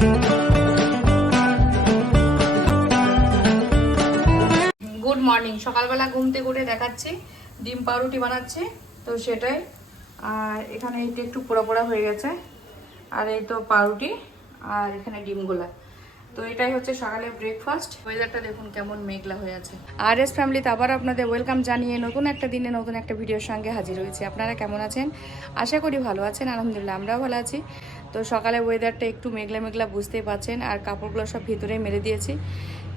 Good morning সকালবেলা ঘুম থেকে উঠে দেখাচ্ছি। ডিম পাউরুটি বানাচ্ছি, তো সেটাই। আর এখানে এইটা একটু পোড়া পোড়া হয়ে গেছে, আর এই তো পাউরুটি, আর এখানে ডিমগুলা। তো এটাই হচ্ছে সকালে ব্রেকফাস্ট ওয়েদারটা দেখুন কেমন মেঘলা হয়ে আছে। আর এস ফ্যামিলিতে আবার আপনাদের ওয়েলকাম জানিয়ে নতুন একটা দিনে নতুন একটা ভিডিওর সঙ্গে হাজির হয়েছি। আপনারা কেমন আছেন? আশা করি ভালো আছেন। আলহামদুলিল্লাহ, আমরাও ভালো আছি। তো সকালে ওয়েদারটা একটু মেঘলা মেঘলা বুঝতেই পারছেন আর কাপড়গুলো সব ভিতরে মেরে দিয়েছি।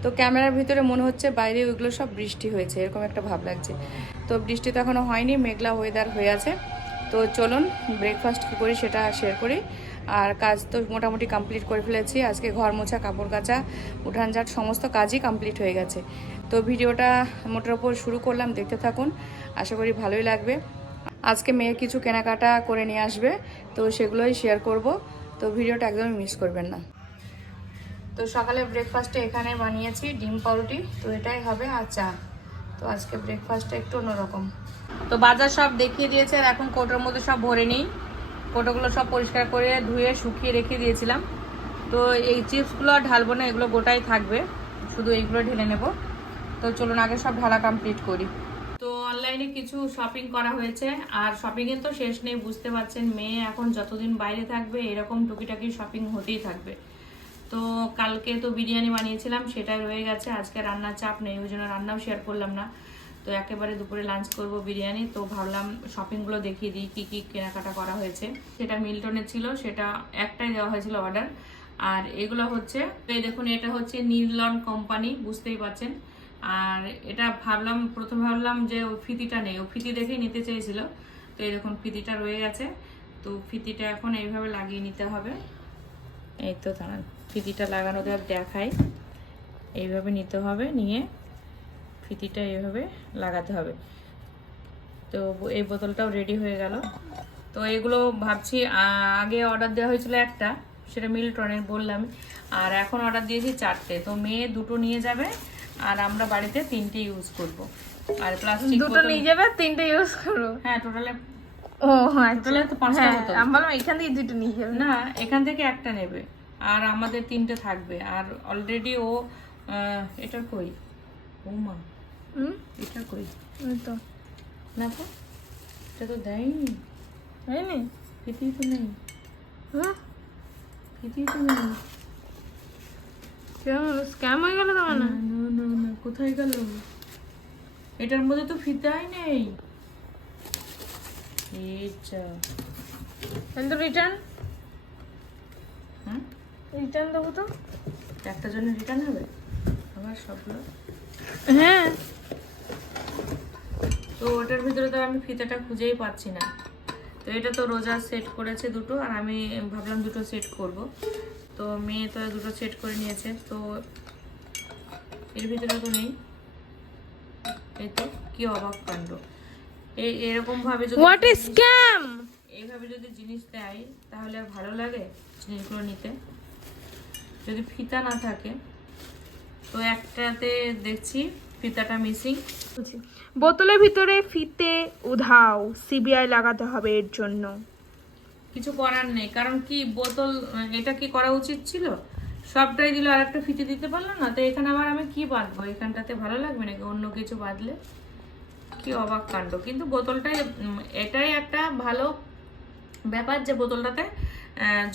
তো ক্যামেরার ভিতরে মনে হচ্ছে বাইরে ওইগুলো সব বৃষ্টি হয়েছে, এরকম একটা ভাব লাগছে। তো বৃষ্টি তো এখনও হয়নি, মেঘলা ওয়েদার হয়ে আছে। তো চলুন ব্রেকফাস্ট কী করি সেটা শেয়ার করি। আর কাজ তো মোটামুটি কমপ্লিট করে ফেলেছি, আজকে ঘর মোছা, কাপড় কাচা, উঠান ঝাট সমস্ত কাজই কমপ্লিট হয়ে গেছে। তো ভিডিওটা মোটার ওপর শুরু করলাম, দেখতে থাকুন, আশা করি ভালোই লাগবে। আজকে মেয়ে কিছু কেনাকাটা করে নিয়ে আসবে, তো সেগুলোই শেয়ার করব। তো ভিডিওটা একদমই মিস করবেন না। তো সকালে ব্রেকফাস্টে এখানে বানিয়েছি ডিম পাউরুটি, তো এটাই হবে আর চা। তো আজকে ব্রেকফাস্টটা একটু অন্যরকম। তো বাজার সব দেখিয়ে দিয়েছে আর এখন কোটোর মধ্যে সব ভরে নিই। কোটোগুলো সব পরিষ্কার করে ধুয়ে শুকিয়ে রেখে দিয়েছিলাম। তো এই চিপসগুলো আর ঢালবো না, এগুলো গোটাই থাকবে। শুধু এইগুলো ঢেলে নেব। তো চলুন আগে সব ঢালা কমপ্লিট করি। অনলাইনে কিছু শপিং করা হয়েছে, আর শপিংয়ের তো শেষ নেই, বুঝতে পারছেন, মেয়ে এখন যতদিন বাইরে থাকবে, এরকম টুকিটাকি শপিং হতেই থাকবে। তো কালকে তো বিরিয়ানি বানিয়েছিলাম সেটা রয়ে গেছে, আজকে রান্নার চাপ নেই, ওই জন্য রান্নাও শেয়ার করলাম না। তো একেবারে দুপুরে লাঞ্চ করব বিরিয়ানি, তো ভাবলাম শপিংগুলো দেখিয়ে দিই, কী কী কেনাকাটা করা হয়েছে। সেটা মিল্টনের ছিল, সেটা একটাই দেওয়া হয়েছিল অর্ডার আর এগুলো হচ্ছে, এই দেখুন, এটা হচ্ছে নীলন কোম্পানি বুঝতেই পারছেন। আর এটা ভাবলাম, প্রথম ভাবলাম যে ও ফিতিটা নেই। ও ফিতি দেখেই নিতে চেয়েছিল। তো এই দেখুন ফিতিটা রয়ে গেছে। তো ফিতিটা এখন এইভাবে লাগিয়ে নিতে হবে। এই তো দাঁড়ান, ফিতিটা লাগানো দেওয়ার দেখাই। এইভাবে নিতে হবে, নিয়ে ফিতিটা এইভাবে লাগাতে হবে। তো এই বোতলটাও রেডি হয়ে গেল। তো এগুলো ভাবছি আগে অর্ডার দেওয়া হয়েছিল একটা, সেটা মিল্টনের বললাম। আর এখন অর্ডার দিয়েছি চারটে। তো মেয়ে দুটো নিয়ে যাবে আর আমরা বাড়িতে তিনটে ইউজ করব। আর প্লাস্টিক দুটো নিয়ে যাবে তিনটে ইউজ করো হ্যাঁ টোটালে ও আচ্ছা। টোটালে তো পাঁচটা হ্যাঁ বোতল। আমি বললাম এখান থেকে দুটো নিয়ে যাবে। না এখান থেকে একটা নেবে। আর আমাদের তিনটে থাকবে। আর অলরেডি ও এটা কই? ও মা হুম? এটা কই? তো। না তো এটা তো দেয়নি। হয়নি ফিতেই তো নেই। হ্যাঁ ফিতেই তো নেই। কেমন? স্ক্যাম হয়ে গেল তোমার না না, না, না, না, কোথায় গেল? এটার মধ্যে তো ফিতাই নেই। কিন্তু রিটার্ন? হুম? রিটার্ন দেবো তো। একটা জন্য রিটার্ন হবে? আবার সবগুলো হ্যাঁ। তো ওটার ভিতরে তো আমি ফিতাটা খুঁজেই পাচ্ছি না। তো এটা তো রোজা সেট করেছে দুটো আর আমি ভাবলাম দুটো সেট করব। তো মেয়ে তো দুটো সেট করে নিয়েছে। তো এর ভিতরে তো নেই। এই তো কি অবাক কাণ্ড। এই এরকম ভাবে যদি হোয়াট ইজ স্ক্যাম এইভাবে যদি জিনিস দেয় তাহলে আর ভালো লাগে জিনিসগুলো নিতে? যদি ফিতা না থাকে। তো একটাতে দেখছি ফিতাটা মিসিং বোতলের ভিতরে ফিতে উধাও সিবিআই লাগাতে হবে এর জন্য। কিছু করার নেই কারণ কি বোতল এটা কি করা উচিত ছিল? সবটাই দিল আর একটা ফিতে দিতে পারল না? তো এখানে আবার আমি কি বাঁধবো? এখানটাতে ভালো লাগবে নাকি? অন্য কিছু বাঁধলে? কি অবাক কাণ্ড। কিন্তু বোতলটাই এটাই একটা ভালো ব্যাপার যে বোতলটাতে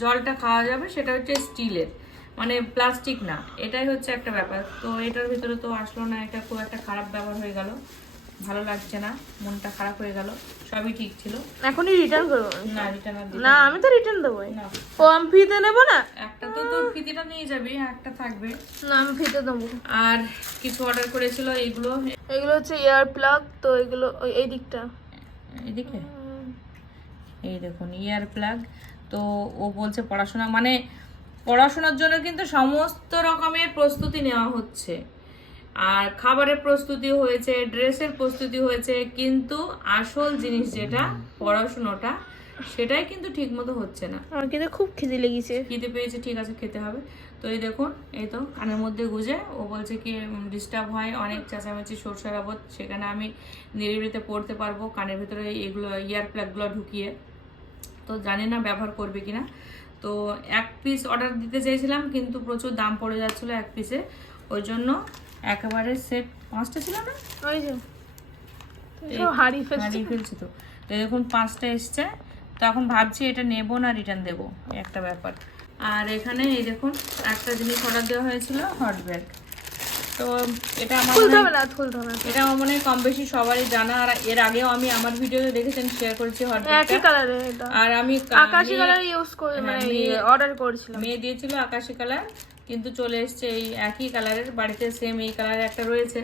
জলটা খাওয়া যাবে, সেটা হচ্ছে স্টিলের। মানে প্লাস্টিক না, এটাই হচ্ছে একটা ব্যাপার। তো এটার ভিতরে তো আসলো না, এটা খুব একটা খারাপ ব্যাপার হয়ে গেল। ভালো লাগছে না মনটা খারাপ হয়ে গেল সবই ঠিক ছিল। এখনই রিটার্ন করব? না রিটার্ন না আমি তো রিটার্ন দেবোই না। ও আমি ফিতে নেব না? একটা তো তোর ফিতিটা নিয়ে যাবি একটা থাকবে। না আমি ফিতে দেবো আর কিছু অর্ডার করেছিল এইগুলো? এগুলো হচ্ছে এয়ার প্লাগ তো এগুলো ওই এই দিকটা। এদিকে এই দেখুন ইয়ার প্লাগ তো ও বলছে পড়াশোনা মানে পড়াশোনার জন্য কিন্তু সমস্ত রকমের প্রস্তুতি নেওয়া হচ্ছে। আর খাবারের প্রস্তুতি হয়েছে ড্রেসের প্রস্তুতি হয়েছে কিন্তু আসল জিনিস যেটা পড়াশুনোটা সেটাই কিন্তু ঠিক মতো হচ্ছে না। আমার কিন্তু খুব খিদে লেগেছে। খিদে পেয়েছে ঠিক আছে খেতে হবে। তো এই দেখুন এই তো কানের মধ্যে গুজে ও বলছে কি ডিস্টার্ব হয় অনেক চেঁচামেচি সরষে রাবত সেখানে আমি নিরিবিলিতে পড়তে পারব কানের ভিতরে এগুলো ইয়ার প্লাগগুলো ঢুকিয়ে। তো জানি না ব্যবহার করবে কিনা। তো এক পিস অর্ডার দিতে চেয়েছিলাম কিন্তু প্রচুর দাম পড়ে যাচ্ছিল এক পিসে ওই জন্য একেবারে সেট পাঁচটা ছিল না? ওই যে। এই হারিয়ে ফেলছি। তো। পাঁচটা এসছে। তো এখন ভাবছি এটা নেব না রিটার্ন দেবো। একটা ব্যাপার। আর এখানে এই দেখুন একটা জিনিস অর্ডার দেওয়া হয়েছিল হট ব্যাগ তো এটা আমার এটা আমার মনে হয় কম বেশি সবারই জানা। আর এর আগেও আমি আমার ভিডিওতে দেখেছেন শেয়ার করেছি আর আমি আকাশি কালার ইউজ করে মানে অর্ডার করেছিলাম। মেয়ে দিয়েছিল আকাশি কালার কিন্তু চলে এসছে এই একই কালারের বাড়িতে সেম এই কালারের একটা রয়েছে।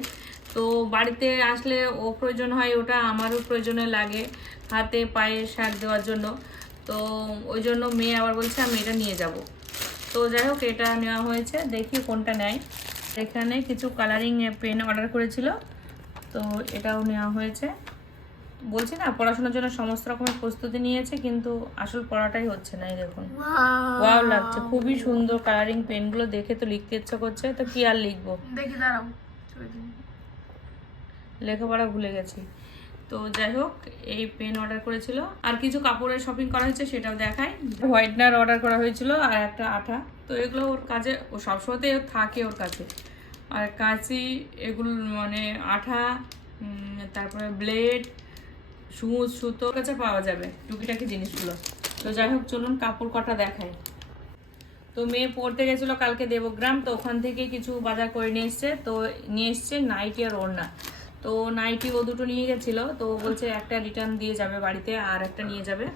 তো বাড়িতে আসলে ও প্রয়োজন হয় ওটা আমারও প্রয়োজনে লাগে হাতে পায়ে শাক দেওয়ার জন্য। তো ওই জন্য মেয়ে আবার বলছে আমি এটা নিয়ে যাব। তো যাই হোক এটা নেওয়া হয়েছে দেখি কোনটা নেয়। এখানে কিছু কালারিং পেন অর্ডার করেছিল তো এটাও নেওয়া হয়েছে। বলছি না পড়াশোনার জন্য সমস্ত রকমের প্রস্তুতি নিয়েছে কিন্তু আসল পড়াটাই হচ্ছে না এই দেখুন। ওয়াও লাগছে খুবই সুন্দর কালারিং পেনগুলো দেখে তো লিখতে ইচ্ছা করছে তো কি আর লিখব? দেখি দাঁড়াও লেখাপড়া ভুলে গেছি। তো যাই হোক, এই পেন অর্ডার করেছিল। আর কিছু কাপড়ের শপিং করা হয়েছে, সেটাও দেখাই। হোয়াইটনার অর্ডার করা হয়েছিল আর একটা আঠা। তো এগুলো ওর কাজে, ও সবসময়তে থাকে ওর কাছে আর কাঁচি, এগুলো মানে আঠা তারপরে ব্লেড সুচ সুতো কাছে পাওয়া যাবে টুকিটাকি জিনিসগুলো। তো যাই হোক, চলুন কাপড় কটা দেখাই। তো মেয়ে পড়তে গেছিল, কালকে দেবগ্রাম, তো ওখান থেকে কিছু বাজার করে নিয়ে এসছে। তো নিয়ে এসছে নাইটি আর ওড়না। তো নাইটি ও দুটো নিয়ে গেছিল তো ও বলছে একটা রিটার্ন দিয়ে যাবে বাড়িতে আর একটা নিয়ে যাবে।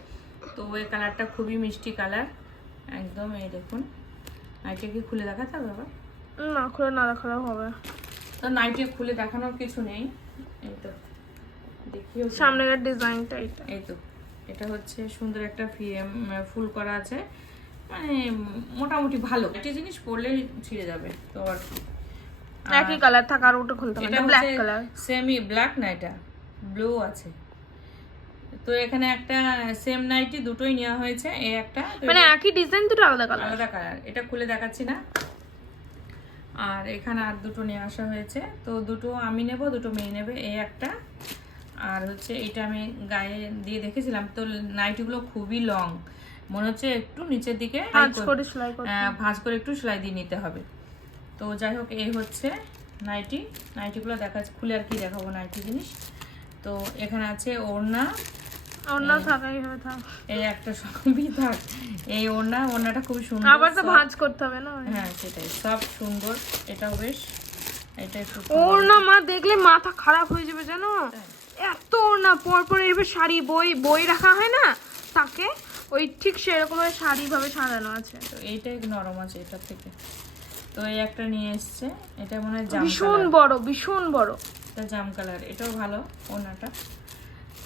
তো ওই কালারটা খুবই মিষ্টি কালার একদম এই দেখুন। নাইটি কি খুলে দেখাতে হবে বাবা না খুলে না দেখালেও হবে। তো নাইটি খুলে দেখানোর কিছু নেই। এই তো দেখিও। সামনের ডিজাইনটা এটা এই তো এটা হচ্ছে সুন্দর একটা ফুল করা আছে। মানে মোটামুটি ভালো। একটা জিনিস পরলে ছিঁড়ে যাবে তো আর কি। একই কালার থাকা আর ওটা খুলতে হবে ব্ল্যাক কালার সেমি ব্ল্যাক না এটা? ব্লু আছে। তো এখানে একটা সেম নাইটি দুটোই নেওয়া হয়েছে এই একটা মানে একই ডিজাইন দুটো আলাদা কালার আলাদা কালার এটা খুলে দেখাচ্ছি না। আর এখানে আর দুটো নিয়ে আসা হয়েছে। তো দুটো আমি নেব দুটো মেয়ে নেবে এই একটা। আর হচ্ছে এটা আমি গায়ে দিয়ে দেখেছিলাম তো নাইটিগুলো খুবই লং মনে হচ্ছে একটু নিচের দিকে আহ, ভাঁজ করে একটু সেলাই দিয়ে নিতে হবে। তো যাই হোক এই হচ্ছে নাইটি। নাইটিগুলো দেখা খুলে আর কি দেখাবো নাইটি জিনিস। তো এখানে আছে ওড়না। অন্য থাকাই হবে থাক। এই একটা সবই থাক। এই ওড়না ওড়নাটা সুন্দর আবার তো ভাঁজ করতে হবে না? হ্যাঁ সেটাই সব সুন্দর। এটাও বেশ এটা একটু ওর মা দেখলে মাথা খারাপ হয়ে যাবে জানো? এত ওর না পর পর এবার শাড়ি বই বই রাখা হয় না? তাকে ওই ঠিক সেরকম ভাবে শাড়ি ভাবে সাজানো আছে। তো এইটাই নরম আছে এটার থেকে। তো এই একটা নিয়ে এসছে। এটা মনে হয় জাম ভীষণ বড় ভীষণ বড়। এটা জাম কালার। এটাও ভালো ওনাটা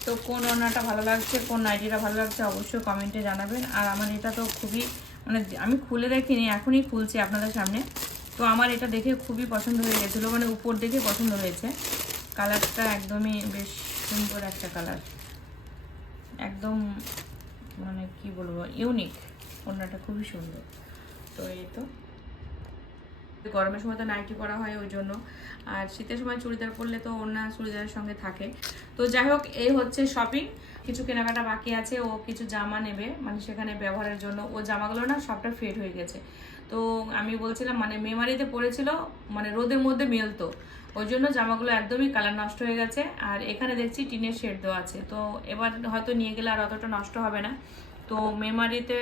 তো কোন ওনাটা ভালো লাগছে কোন নাইটিটা ভালো লাগছে অবশ্যই কমেন্টে জানাবেন। আর আমার এটা তো খুবই মানে আমি খুলে দেখিনি এখনই খুলছি আপনাদের সামনে। তো আমার এটা দেখে খুবই পছন্দ হয়ে গেছিল মানে উপর দেখে পছন্দ হয়েছে। কালারটা একদমই বেশ সুন্দর একটা কালার। একদম মানে কি বলব ইউনিক। ওড়নাটা খুবই সুন্দর। তো এই তো। গরমের সময় তো নাইটি পরা হয় ওই জন্য। আর শীতের সময় চুড়িদার পরলে তো অন্য চুড়িদারের সঙ্গে থাকে। তো যাই হোক, এই হচ্ছে শপিং কিছু কেনাকাটা বাকি আছে, ও কিছু জামা নেবে মানে সেখানে ব্যবহারের জন্য। ও জামাগুলো না সবটা ফেড হয়ে গেছে। তো আমি বলছিলাম মানে মেমারিতে পড়েছিল মানে রোদের মধ্যে মেলতো। ওই জন্য জামাগুলো একদমই কালার নষ্ট হয়ে গেছে। আর এখানে দেখছি টিনের শেড দেওয়া আছে। তো এবার হয়তো নিয়ে গেলে আর অতটা নষ্ট হবে না। তো মেমারিতে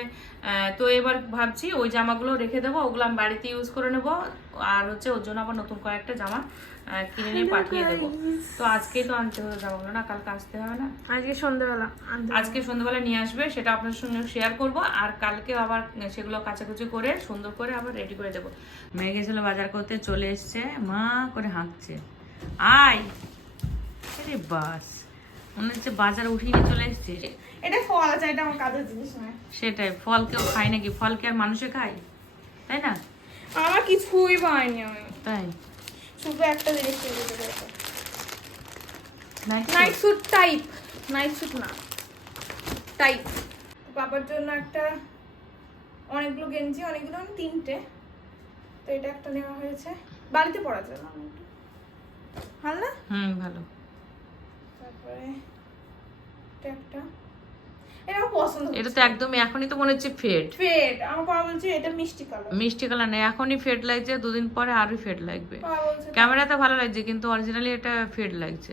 তো এবার ভাবছি ওই জামাগুলো রেখে দেবো ওগুলো আমি বাড়িতে ইউজ করে নেব। আর হচ্ছে ওর জন্য আবার নতুন কয়েকটা জামা কিনে নিয়ে পাঠিয়ে দেবো। তো আজকেই তো আনতে হবে জামাগুলো না? কালকে আসতে হবে না? আজকে সন্ধ্যেবেলা আজকে সন্ধ্যাবেলা নিয়ে আসবে সেটা আপনার সঙ্গে শেয়ার করব। আর কালকে আবার সেগুলো কাচাকুচি করে সুন্দর করে আবার রেডি করে দেবো। মেয়ে গেছিল বাজার করতে চলে এসছে মা করে হাঁকছে। আয়! বাস। মনে হচ্ছে বাজার উঠিয়ে চলে এসছে। এটা ফল আছে এটা আমার কাজের জিনিস নয়। সেটাই ফল কেউ খায় নাকি? ফল কি আর মানুষে খায়? তাই না? আমার কিছুই পাইনি আমি। তাই? শুধু একটা জিনিস night night suit type night suit না। টাইপ বাবার জন্য একটা অনেকগুলো গেঞ্জি অনেকগুলো তিনটে। তো এটা একটা নেওয়া হয়েছে। বাড়িতে পরা যায় না ভালো না। হুম ভালো। তারপরে এটা একটা। এটা পছন্দ এটা তো একদমই এখনই তো মনে হচ্ছে ফেড ফেড আমার বাবা বলছে এটা মিষ্টি কালার মিষ্টি কালার নেই এখনই ফেড লাগছে দুদিন পরে আরও ফেড লাগবে। ক্যামেরাতে ভালো লাগছে কিন্তু অরিজিনালি এটা ফেড লাগছে।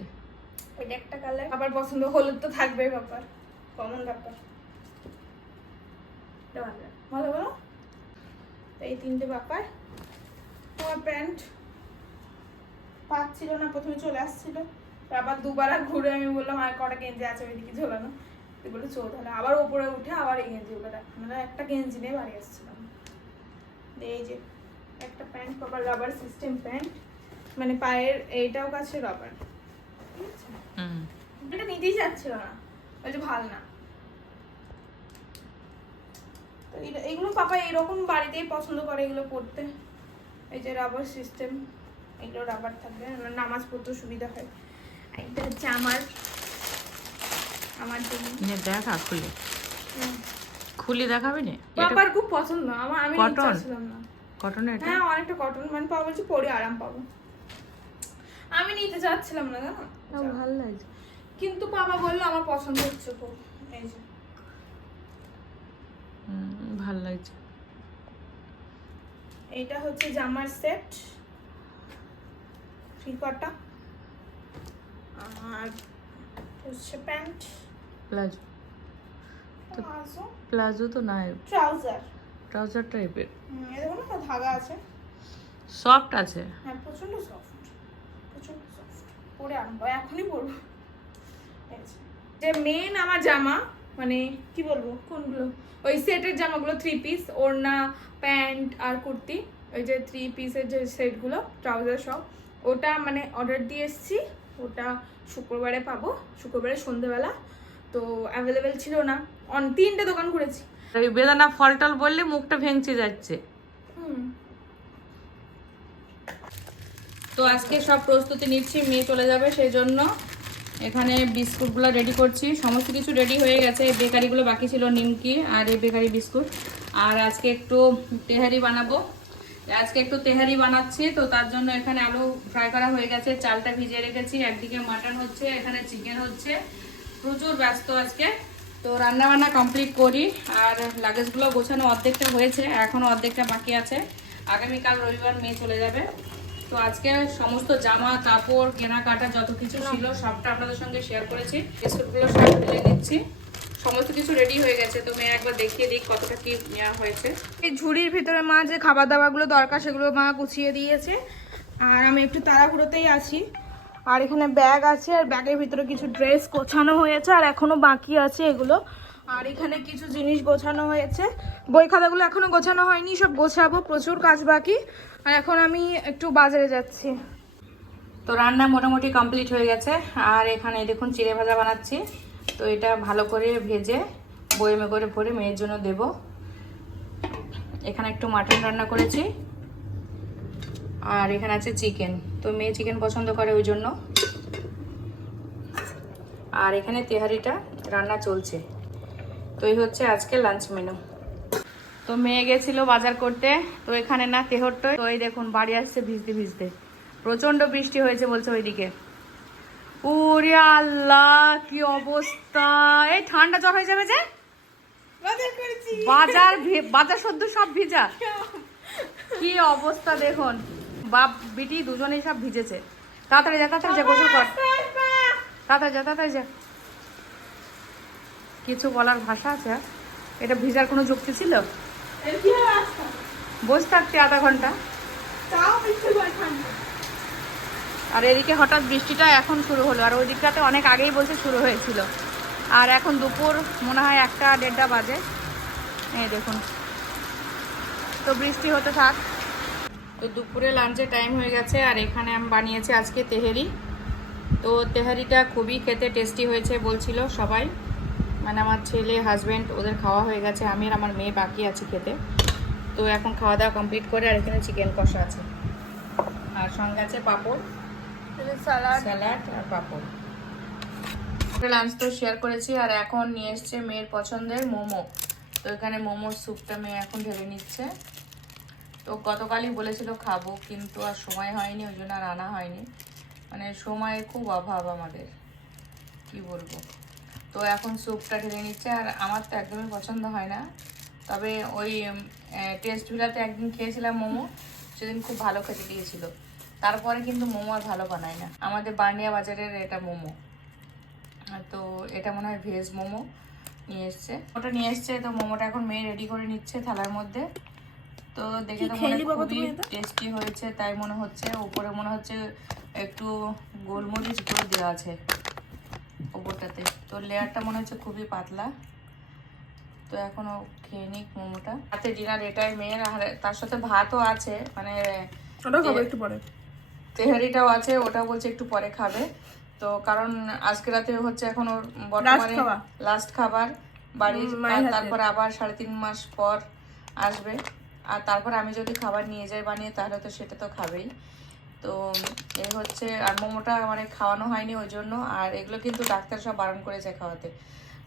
এটা একটা কালার আবার পছন্দ হলুদ তো থাকবে ব্যাপার কমন ব্যাপার। ভালো এই তিনটে ব্যাপার। তোমার প্যান্ট। পাচ্ছিল না প্রথমে চলে আসছিল। আবার দুবার ঘুরে আমি বললাম আর কটা গেঞ্জি আছে ওইদিকে ঝোলানো? তুই বলে চো তাহলে আবার ওপরে উঠে আবার এই গেঞ্জিগুলো দেখ। আমরা একটা গেঞ্জি নিয়ে বাড়ি আসছিলাম। এই যে একটা প্যান্ট আবার রাবার সিস্টেম প্যান্ট মানে পায়ের এইটাও কাছে রাবার এটা নিতেই যাচ্ছিল না। বলছে ভালো না। তো এগুলো পাপা এরকম বাড়িতেই পছন্দ করে এগুলো পড়তে এই যে রাবার সিস্টেম এগুলো রাবার থাকবে আমার নামাজ পড়তে সুবিধা হয়। এটা হচ্ছে আমার আমার জন্য। দেখা খুলে। খুলে দেখাবি না? পাপার খুব পছন্দ আমার আমি নিতে Cotton? না। কটন এটা? হ্যাঁ অনেকটা কটন মানে পাপা বলছে পরে আরাম পাবো। আমি নিতে চাচ্ছিলাম না জানো? ভালো লাগছে। কিন্তু বাবা বলল আমার পছন্দ হচ্ছে খুব এই যে। হুম, ভালো লাগছে। এইটা হচ্ছে জামার সেট থ্রি আর হচ্ছে প্যান্ট। প্লাজো। প্লাজো? তো নাই। ট্রাউজার। ট্রাউজার টাইপের। এ দেখো না ধাগা আছে। সফট আছে। হ্যাঁ প্রচণ্ড সফট। প্রচণ্ড সফট। পরে আনব এখনই পরবো। যে। যে মেন আমার জামা মানে কি বলব কোনগুলো? ওই সেটের জামাগুলো থ্রি পিস ওড়না প্যান্ট আর কুর্তি। ওই যে থ্রি পিসের যে সেটগুলো ট্রাউজার সব। ওটা মানে অর্ডার দিয়ে এসেছি। ওটা শুক্রবারে পাবো। শুক্রবারে সন্ধ্যেবেলা তো অ্যাভেলেবেল ছিল না। অন তিনটে দোকান ঘুরেছি ওই বেদানা ফল টল বললে মুখটা ভেঙচে যাচ্ছে। তো আজকে সব প্রস্তুতি নিচ্ছি মেয়ে চলে যাবে সেই জন্য এখানে বিস্কুটগুলো রেডি করছি। সমস্ত কিছু রেডি হয়ে গেছে। বেকারিগুলো বাকি ছিল নিমকি আর এই বেকারি বিস্কুট। আর আজকে একটু তেহারি বানাবো। আজকে একটু তেহারি বানাচ্ছি, তো তার জন্য এখানে আলু ফ্রাই করা হয়ে গেছে, চালটা ভিজিয়ে রেখেছি, একদিকে মাটন হচ্ছে, এখানে চিকেন হচ্ছে। প্রচুর ব্যস্ত আজকে। তো রান্না বান্না কমপ্লিট করি, আর লাগেজগুলো গোছানো অর্ধেকটা হয়েছে, এখনও অর্ধেকটা বাকি আছে। আগামীকাল রবিবার মেয়ে চলে যাবে। তো আজকে সমস্ত জামা, কাপড়, কেনাকাটা যত কিছু ছিল, সবটা আপনাদের সঙ্গে শেয়ার করেছি। বিস্কুটগুলো সব ঢেলে নিচ্ছি সমস্ত কিছু রেডি হয়ে গেছে। তো মেয়ে একবার দেখিয়ে দিই কতটা কি নেওয়া হয়েছে। এই ঝুড়ির ভিতরে মা যে খাবার দাবারগুলো দরকার সেগুলো মা গুছিয়ে দিয়েছে। আর আমি একটু তাড়াহুড়োতেই আছি। আর এখানে ব্যাগ আছে আর ব্যাগের ভিতরে কিছু ড্রেস গোছানো হয়েছে আর এখনও বাকি আছে এগুলো। আর এখানে কিছু জিনিস গোছানো হয়েছে। বই খাতাগুলো এখনও গোছানো হয়নি সব গোছাবো প্রচুর কাজ বাকি। আর এখন আমি একটু বাজারে যাচ্ছি। তো রান্না মোটামুটি কমপ্লিট হয়ে গেছে। আর এখানে দেখুন চিড়ে ভাজা বানাচ্ছি। তো এটা ভালো করে ভেজে বয়েমে করে ভরে মেয়ের জন্য দেব। এখানে একটু মাটন রান্না করেছি। আর এখানে আছে চিকেন। তো মেয়ে চিকেন পছন্দ করে ওই জন্য। আর এখানে তেহারিটা রান্না চলছে। তো এই হচ্ছে আজকে লাঞ্চ মেনু তো মেয়ে গেছিল বাজার করতে। তো এখানে না তেহরটা তো এই দেখুন, বাড়ি আসছে ভিজতে ভিজতে। প্রচণ্ড বৃষ্টি হয়েছে বলছে ওইদিকে। ওরে আল্লাহ কি অবস্থা? এই ঠান্ডা জ্বর হয়ে যাবে যে? বাজার বাজার সদ্য সব ভিজা। কি অবস্থা দেখুন। বাপ বিটি দুজনেই সব ভিজেছে। তাড়াতাড়ি যা তাড়াতাড়ি যা গোসল কর। তাড়াতাড়ি যা তাড়াতাড়ি যা। কিছু বলার ভাষা আছে এটা ভিজার কোনো যুক্তি ছিল? বসে থাকতে আধা ঘণ্টা তাও একটু ভয় ঠান্ডা। আর এদিকে হঠাৎ বৃষ্টিটা এখন শুরু হলো, আর ওই দিকটাতে অনেক আগেই বলছে শুরু হয়েছিল। আর এখন দুপুর মনে হয় একটা দেড়টা বাজে। এই দেখুন। তো বৃষ্টি হতে থাক। তো দুপুরে লাঞ্চের টাইম হয়ে গেছে, আর এখানে আমি বানিয়েছি আজকে তেহেরি। তো তেহারিটা খুবই খেতে টেস্টি হয়েছে বলছিল সবাই। মানে আমার ছেলে হাজব্যান্ড ওদের খাওয়া হয়ে গেছে, আমি আর আমার মেয়ে বাকি আছে খেতে। তো এখন খাওয়া দাওয়া কমপ্লিট করে আর এখানে চিকেন কষা আছে। আর সঙ্গে আছে পাঁপড়। স্যালাড আর পাঁপড়। লাঞ্চ তো শেয়ার করেছি আর এখন নিয়ে এসছে মেয়ের পছন্দের মোমো। তো এখানে মোমোর স্যুপটা মেয়ে এখন ঢেলে নিচ্ছে। তো গতকালই বলেছিল খাব কিন্তু আর সময় হয়নি ওই জন্য আর আনা হয়নি। মানে সময়ের খুব অভাব আমাদের কি বলব। তো এখন স্যুপটা ঢেলে নিচ্ছে আর আমার তো একদমই পছন্দ হয় না। তবে ওই টেস্ট ভিলাতে একদিন খেয়েছিলাম মোমো সেদিন খুব ভালো খেতে দিয়েছিল তারপরে কিন্তু মোমো আর ভালো বানায় না। আমাদের বার্নিয়া বাজারের এটা মোমো। তো এটা মনে হয় ভেজ মোমো নিয়ে এসছে। ওটা নিয়ে এসছে তো মোমোটা এখন মেয়ে রেডি করে নিচ্ছে থালার মধ্যে। তো দেখে তো মনে খুবই টেস্টি হয়েছে তাই মনে হচ্ছে উপরে মনে হচ্ছে একটু গোলমরিচ গুঁড়ো দেওয়া আছে ওপরটাতে। তো লেয়ারটা মনে হচ্ছে খুবই পাতলা। তো এখনও খেয়ে নিক মোমোটা। রাতে ডিনার এটাই মেয়ের আর তার সাথে ভাতও আছে মানে ওটা খাব একটু পরে। তেহারিটাও আছে ওটা বলছে একটু পরে খাবে। তো কারণ আজকে রাতে হচ্ছে এখন ওর বর্তমানে লাস্ট খাবার? বাড়ির তারপরে আবার সাড়ে তিন মাস পর আসবে। আর তারপর আমি যদি খাবার নিয়ে যাই বানিয়ে তাহলে তো সেটা তো খাবেই। তো এই হচ্ছে আর মোমোটা মানে খাওয়ানো হয়নি ওই জন্য আর এগুলো কিন্তু ডাক্তার সব বারণ করেছে খাওয়াতে।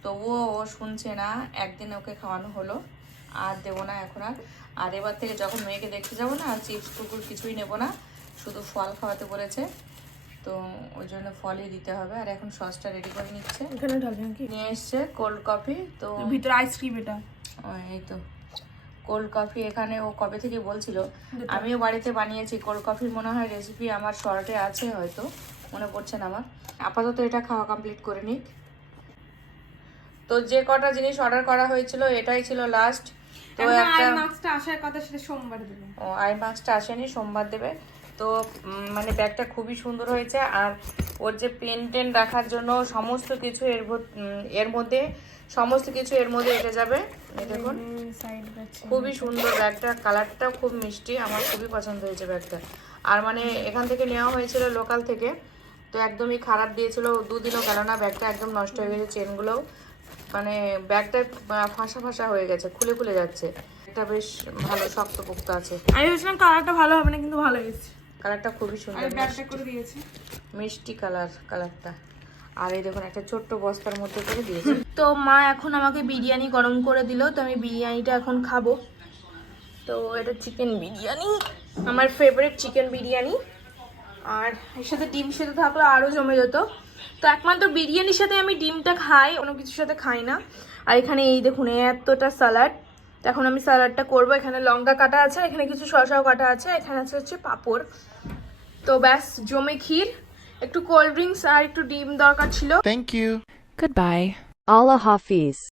তবুও ও শুনছে না একদিন ওকে খাওয়ানো হলো আর দেবো না এখন আর। আর এবার থেকে যখন মেয়েকে দেখতে যাব না আর চিপস কুকুর কিছুই নেব না শুধু ফল খাওয়াতে বলেছে তো ওই জন্য ফলই দিতে হবে। আর এখন সসটা রেডি করে নিচ্ছে। এখানে ঢালবে নাকি? নিয়ে এসছে কোল্ড কফি তো ভিতরে আইসক্রিম এটা। এই তো। কোল্ড কফি এখানে ও কবে থেকে বলছিল? আমিও বাড়িতে বানিয়েছি কোল্ড কফির মনে হয় রেসিপি আমার শর্টে আছে হয়তো মনে পড়ছে না আমার। আপাতত এটা খাওয়া কমপ্লিট করে নিক। তো যে কটা জিনিস অর্ডার করা হয়েছিল এটাই ছিল লাস্ট তো একটা আসার কথা সেটা সোমবার দেবে। ও আই মার্কসটা আসেনি সোমবার দেবে। তো মানে ব্যাগটা খুবই সুন্দর হয়েছে। আর ওর যে পেন টেন রাখার জন্য সমস্ত কিছু এর এর মধ্যে সমস্ত কিছু এর মধ্যে এটে যাবে। দেখুন। খুবই সুন্দর ব্যাগটা। কালারটাও খুব মিষ্টি। আমার খুবই পছন্দ হয়েছে ব্যাগটা। আর মানে এখান থেকে নেওয়া হয়েছিল লোকাল থেকে। তো একদমই খারাপ দিয়েছিল। দুদিনও গেল না ব্যাগটা একদম নষ্ট হয়ে গেছে চেনগুলোও মানে ব্যাগটা ফাঁসা ফাঁসা হয়ে গেছে খুলে খুলে যাচ্ছে। এটা বেশ ভালো শক্তপোক্ত আছে। আমি ভেবেছিলাম কালারটা ভালো হবে না কিন্তু ভালো হয়েছে। কালারটা খুবই আর সুন্দর ব্যাগটা করে দিয়েছে। মিষ্টি কালার কালারটা। আর এই দেখুন একটা ছোট্ট বস্তার মধ্যে করে দিয়েছে। তো মা এখন আমাকে বিরিয়ানি গরম করে দিল তো আমি বিরিয়ানিটা এখন খাব। তো এটা চিকেন বিরিয়ানি আমার ফেভারিট চিকেন বিরিয়ানি। আর এর সাথে ডিম সেদ্ধ থাকলে আরও জমে যেত। তো একমাত্র বিরিয়ানির সাথে আমি ডিমটা খাই অন্য কিছুর সাথে খাই না। আর এখানে এই দেখুন এতটা স্যালাড এখন আমি স্যালাডটা করব। এখানে লঙ্কা কাটা আছে এখানে কিছু শসাও কাটা আছে এখানে আছে হচ্ছে পাঁপড়। তো ব্যাস জমে ক্ষীর একটু কোল্ড ড্রিঙ্কস আর একটু ডিম দরকার ছিল। থ্যাংক ইউ গুড বাই আল্লাহ Hafiz.